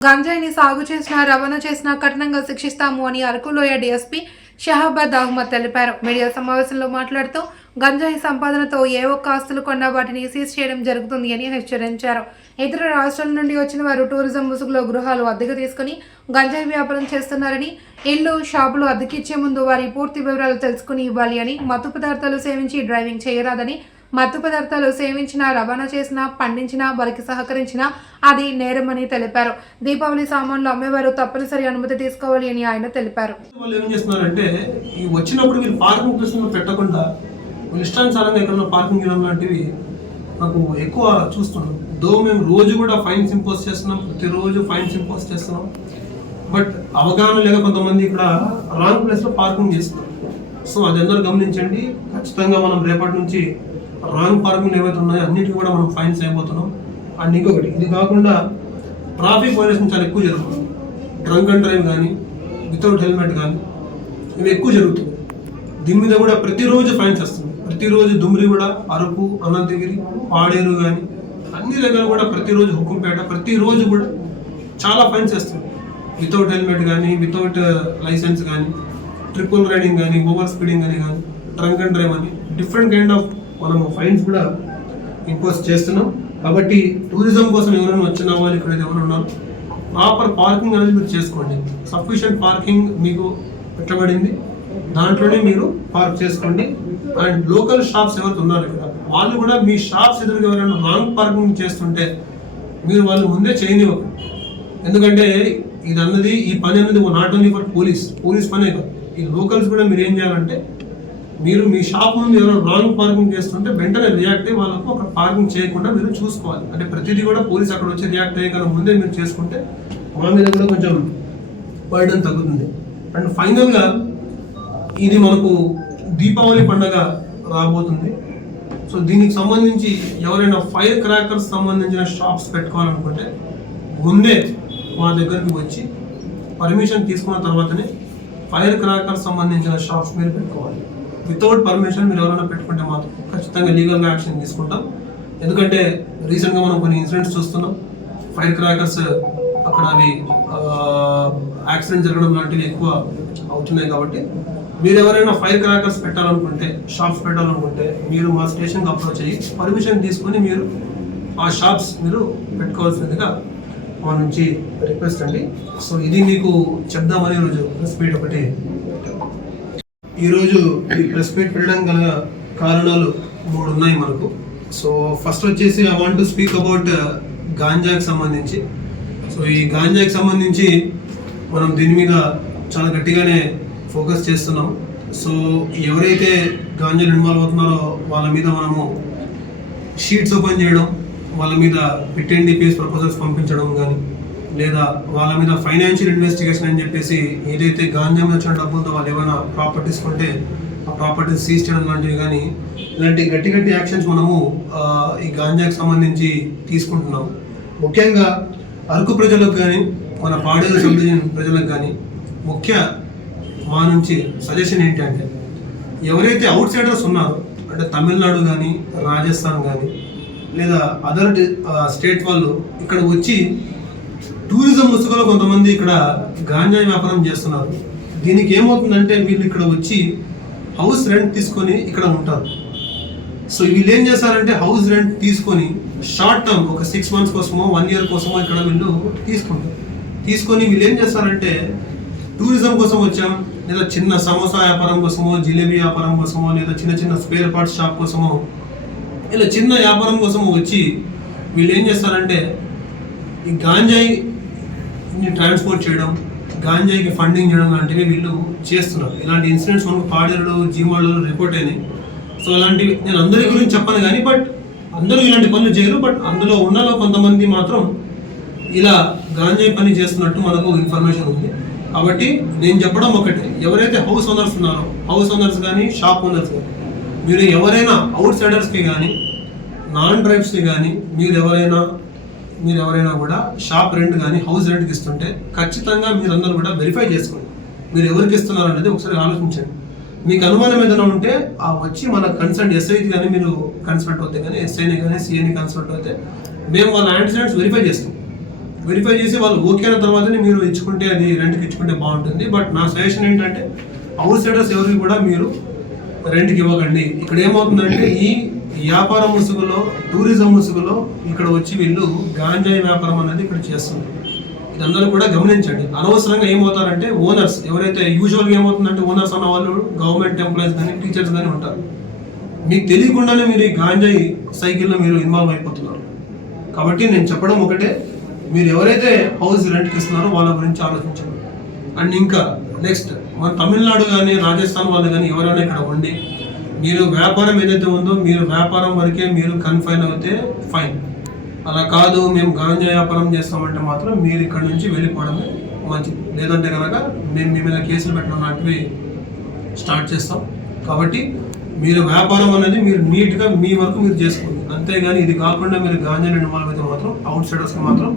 గంజాయిని సాగు చేసిన రవాణా చేసిన కఠినంగా శిక్షిస్తాము అని అరకులోయ డీఎస్పీ షహాబాద్ అహ్మద్ తెలిపారు. మీడియా సమావేశంలో మాట్లాడుతూ గంజాయి సంపాదనతో ఏ ఒక్క ఆస్తులు కొన్నా వాటిని సీజ్ చేయడం జరుగుతుంది అని హెచ్చరించారు. ఇతర రాష్ట్రాల నుండి వచ్చిన వారు టూరిజం ముసుగులో గృహాలు అద్దెకు తీసుకుని గంజాయి వ్యాపారం చేస్తున్నారని ఇల్లు షాపులు అద్దెకిచ్చే ముందు వారి పూర్తి వివరాలు తెలుసుకుని ఇవ్వాలి అని మత్తు పదార్థాలు సేవించి డ్రైవింగ్ చేయరాదని మత్తు పదార్థాలు సేవించినా రవాణా చేసినా పండించినా వారికి సహకరించినా అది నేరమని తెలిపారు. దీపావళి సామాన్లు అమ్మేవారు తప్పనిసరి అనుమతి తీసుకోవాలి అని ఆయన తెలిపారు. వాళ్ళు ఏం చేస్తున్నారంటే ఈ వచ్చినప్పుడు వీళ్ళు పార్కింగ్ ప్లేస్లో పెట్టకుండా ఇష్టానుసారంగా ఎక్కడన్నా పార్కింగ్ ఇవ్వడం లాంటివి నాకు ఎక్కువ చూస్తున్నాం. దో మేము రోజు కూడా ఫైన్స్ ఇంపోజ్ చేస్తున్నాం ప్రతిరోజు ఫైన్స్ ఇంపోజ్ చేస్తున్నాం. బట్ అవగాహన లేక కొంతమంది ఇక్కడ రాంగ్ ప్లేస్లో పార్కింగ్ చేస్తున్నారు. సో అది అందరూ గమనించండి. ఖచ్చితంగా మనం రేపటి నుంచి రాంగ్ ఫార్మింగ్ ఏవైతే ఉన్నాయో అన్నిటికీ కూడా మనం ఫైన్స్ అయిపోతున్నాం. అండ్ ఇంకొకటి ఇది కాకుండా ట్రాఫిక్ వైలేషన్ చాలా ఎక్కువ జరుగుతుంది డ్రంక్ అండ్ డ్రైవ్ కానీ వితౌట్ హెల్మెట్ కానీ ఇవి ఎక్కువ జరుగుతుంది దీని మీద కూడా ప్రతిరోజు ఫైన్స్ వస్తుంది ప్రతిరోజు దుమ్రి కూడా అరకు అనంతగిరి పాడేరు కానీ అన్ని దగ్గర కూడా ప్రతిరోజు హుకుంపేట ప్రతిరోజు కూడా చాలా ఫైన్స్ వస్తుంది వితౌట్ హెల్మెట్ కానీ వితౌట్ లైసెన్స్ uh, కానీ ట్రిపుల్ రైడింగ్ కానీ ఓవర్ స్పీడింగ్ అని కానీ డ్రంక్ అండ్ డ్రైవ్ అని డిఫరెంట్ కైండ్ ఆఫ్ మనము ఫైన్స్ కూడా ఇంపోజ్ చేస్తున్నాం. కాబట్టి టూరిజం కోసం ఎవరైనా వచ్చిన వాళ్ళు ఇక్కడ ఎవరు ఉన్నారు ప్రాపర్ పార్కింగ్ అనేది మీరు చేసుకోండి. సఫిషియంట్ పార్కింగ్ మీకు పెట్టబడింది. దాంట్లోనే మీరు పార్క్ చేసుకోండి. అండ్ లోకల్ షాప్స్ ఎవరైతే ఉన్నారు ఇక్కడ వాళ్ళు కూడా మీ షాప్స్ ఎదురుగా ఎవరైనా లాంగ్ పార్కింగ్ చేస్తుంటే మీరు వాళ్ళు ముందే చేయనివ్వరు ఎందుకంటే ఇది అన్నది ఈ పని అనేది not only for police police పనే కాదు. ఈ లోకల్స్ కూడా మీరు ఏం చేయాలంటే మీరు మీ షాప్ ముందు ఎవరైనా రాంగ్ పార్కింగ్ చేస్తుంటే వెంటనే రియాక్ట్ అయ్యి వాళ్ళకు అక్కడ పార్కింగ్ చేయకుండా మీరు చూసుకోవాలి. అంటే ప్రతిదీ కూడా పోలీస్ అక్కడ వచ్చి రియాక్ట్ అయ్యే ముందే మీరు చేసుకుంటే మా మీద కూడా కొంచెం బర్డన్ తగ్గుతుంది. అండ్ ఫైనల్గా ఇది మనకు దీపావళి పండగ రాబోతుంది. సో దీనికి సంబంధించి ఎవరైనా ఫైర్ క్రాకర్స్ సంబంధించిన షాప్స్ పెట్టుకోవాలనుకుంటే ముందే మా దగ్గరికి వచ్చి పర్మిషన్ తీసుకున్న తర్వాతనే ఫైర్ క్రాకర్స్ సంబంధించిన షాప్స్ మీరు పెట్టుకోవాలి. వితౌట్ పర్మిషన్ మీరు ఎవరైనా పెట్టుకుంటే మాత్రం ఖచ్చితంగా లీగల్గా యాక్షన్ తీసుకుంటాం. ఎందుకంటే రీసెంట్గా మనం కొన్ని ఇన్సిడెంట్స్ చూస్తున్నాం. ఫైర్ క్రాకర్స్ అక్కడ అవి యాక్సిడెంట్ జరగడం లాంటివి ఎక్కువ అవుతున్నాయి కాబట్టి మీరు ఎవరైనా ఫైర్ క్రాకర్స్ పెట్టాలనుకుంటే షాప్స్ పెట్టాలనుకుంటే మీరు మా స్టేషన్కి అప్రోచ్ అయ్యి పర్మిషన్ తీసుకొని మీరు ఆ షాప్స్ మీరు పెట్టుకోవాల్సిందిగా మా నుంచి రిక్వెస్ట్ అండి. సో ఇది మీకు చెప్దామని ఈరోజు ప్రెస్ మీట్ ఒకటి ఈరోజు ఈ ప్రెస్ మీట్ పెట్టడం గల కారణాలు మూడు ఉన్నాయి మనకు. సో ఫస్ట్ వచ్చేసి I want to speak about గాంజాకి సంబంధించి. సో ఈ గాంజాకి సంబంధించి మనం దీని మీద చాలా గట్టిగానే ఫోకస్ చేస్తున్నాం. సో ఎవరైతే గాంజాలు ఇన్వాల్వ్ అవుతున్నారో వాళ్ళ మీద మనము షీట్స్ ఓపెన్ చేయడం వాళ్ళ మీద పిట్ అండ్ డిపిఎస్ ప్రపోజల్స్ పంపించడం కానీ లేదా వాళ్ళ మీద ఫైనాన్షియల్ ఇన్వెస్టిగేషన్ అని చెప్పేసి ఏదైతే గాంజా మీద వచ్చిన డబ్బులతో వాళ్ళు ఏమైనా ప్రాపర్టీస్ కొంటే ఆ ప్రాపర్టీస్ సీజ్ చేయడం లాంటివి కానీ ఇలాంటి గట్టి గట్టి యాక్షన్స్ మనము ఈ గాంజాకి సంబంధించి తీసుకుంటున్నాం. ముఖ్యంగా అరకు ప్రజలకు కానీ మన పాడేరు సబ్డివిజన్ ప్రజలకు కానీ ముఖ్య మా నుంచి సజెషన్ ఏంటంటే ఎవరైతే అవుట్ సైడర్స్ ఉన్నారో అంటే తమిళనాడు కానీ రాజస్థాన్ కానీ లేదా అదర్ స్టేట్ వాళ్ళు ఇక్కడ వచ్చి టూరిజం ముసుగులో కొంతమంది ఇక్కడ గాంజా వ్యాపారం చేస్తున్నారు. దీనికి ఏమవుతుందంటే వీళ్ళు ఇక్కడ వచ్చి హౌస్ రెంట్ తీసుకొని ఇక్కడ ఉంటారు. సో వీళ్ళు ఏం చేస్తారంటే హౌస్ రెంట్ తీసుకొని షార్ట్ టర్మ్ ఒక సిక్స్ మంత్స్ కోసమో వన్ ఇయర్ కోసమో ఇక్కడ వీళ్ళు తీసుకుంటారు. తీసుకొని వీళ్ళు ఏం చేస్తారంటే టూరిజం కోసం వచ్చాం లేదా చిన్న సమోసా వ్యాపారం కోసమో జిలేబీ వ్యాపారం కోసమో లేదా చిన్న చిన్న స్పేర్ పార్ట్స్ షాప్ కోసమో ఇలా చిన్న వ్యాపారం కోసమో వచ్చి వీళ్ళు ఏం చేస్తారంటే ఈ గాంజాయి గాంజాయిని ట్రాన్స్పోర్ట్ చేయడం గాంజాయికి ఫండింగ్ చేయడం లాంటివి వీళ్ళు చేస్తున్నారు. ఇలాంటి ఇన్సిడెంట్స్ మనకు పాడేరుడు జీవాళ్ళు రిపోర్ట్ అయినాయి. సో అలాంటివి నేను అందరి గురించి చెప్పను కానీ బట్ అందరూ ఇలాంటి పనులు చేయరు. బట్ అందులో ఉన్నలో కొంతమంది మాత్రం ఇలా గాంజాయి పని చేస్తున్నట్టు మనకు ఇన్ఫర్మేషన్ ఉంది. కాబట్టి నేను చెప్పడం ఒకటి. ఎవరైతే హౌస్ ఓనర్స్ ఉన్నారో హౌస్ ఓనర్స్ కానీ షాప్ ఓనర్స్ కానీ మీరు ఎవరైనా అవుట్ సైడర్స్కి కానీ నాన్ డ్రైవ్స్కి కానీ మీరు ఎవరైనా మీరు ఎవరైనా కూడా షాప్ రెంట్ కానీ హౌస్ రెంట్కి ఇస్తుంటే ఖచ్చితంగా మీరందరూ కూడా వెరిఫై చేసుకోండి. మీరు ఎవరికి ఇస్తున్నారు అనేది ఒకసారి ఆలోచించండి. మీకు అనుమానం ఏదైనా ఉంటే ఆ వచ్చి మన కన్సల్ట్ ఎస్ఐకి కానీ మీరు కన్సల్ట్ అవుతే కానీ ఎస్ఐని కానీ సిఐని కన్సల్ట్ అవుతే మేము వాళ్ళ యాంటిసిడెంట్స్ వెరిఫై చేస్తాం. వెరిఫై చేసి వాళ్ళు ఓకే అయిన తర్వాతనే మీరు ఇచ్చుకుంటే అది రెంట్కి ఇచ్చుకుంటే బాగుంటుంది. బట్ నా సజెషన్ ఏంటంటే అవుట్ సైడర్స్ ఎవరికి కూడా మీరు రెంట్కి ఇవ్వకండి. ఇక్కడ ఏమవుతుందంటే ఈ వ్యాపార ముసుగులో టూరిజం ముసుగులో ఇక్కడ వచ్చి వీళ్ళు గాంజాయి వ్యాపారం అనేది ఇక్కడ చేస్తుంది ఇదందరూ కూడా గమనించండి. అనవసరంగా ఏమవుతారంటే ఓనర్స్ ఎవరైతే యూజువల్గా ఏమవుతుందంటే ఓనర్స్ అన్న వాళ్ళు గవర్నమెంట్ ఎంప్లాయీస్ కానీ టీచర్స్ కానీ ఉంటారు. మీకు తెలియకుండానే మీరు ఈ గాంజాయి సైకిల్లో మీరు ఇన్వాల్వ్ అయిపోతున్నారు. కాబట్టి నేను చెప్పడం ఒకటే మీరు ఎవరైతే హౌస్ రెంట్కి ఇస్తున్నారో వాళ్ళ గురించి ఆలోచించండి. అండ్ ఇంకా నెక్స్ట్ మన తమిళనాడు కానీ రాజస్థాన్ వాళ్ళు కానీ ఎవరైనా ఇక్కడ ఉండి మీరు వ్యాపారం ఏదైతే ఉందో మీరు వ్యాపారం వరకే మీరు కన్ఫైన్ అయితే ఫైన్ అలా కాదు మేము గాంజా వ్యాపారం చేస్తామంటే మాత్రం మీరు ఇక్కడ నుంచి వెళ్ళిపోవడమే మంచిది. లేదంటే కనుక మేము మీ మీద కేసులు పెట్టడం లాంటివి స్టార్ట్ చేస్తాం. కాబట్టి మీరు వ్యాపారం అనేది మీరు నీట్గా మీ వరకు మీరు చేసుకోండి. అంతేగాని ఇది కాకుండా మీరు గాంజా ఇన్వాల్వ్ అయితే మాత్రం అవుట్ సైడర్స్కి మాత్రం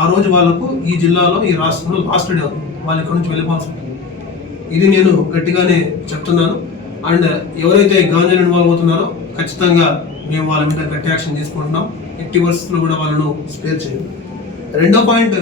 ఆ రోజు వాళ్ళకు ఈ జిల్లాలో ఈ రాష్ట్రంలో లాస్ట్ డే అవుతుంది. వాళ్ళు ఇక్కడ నుంచి వెళ్ళిపోవాల్సి ఉంటుంది. ఇది నేను గట్టిగానే చెప్తున్నాను. అండ్ ఎవరైతే గాంజా ఇన్వాల్వ్ అవుతున్నారో ఖచ్చితంగా మేము వాళ్ళ మీద గట్టి యాక్షన్ తీసుకుంటున్నాం ఎట్టి వర్సెస్లో కూడా వాళ్ళను స్పేర్ చేయం రెండో పాయింట్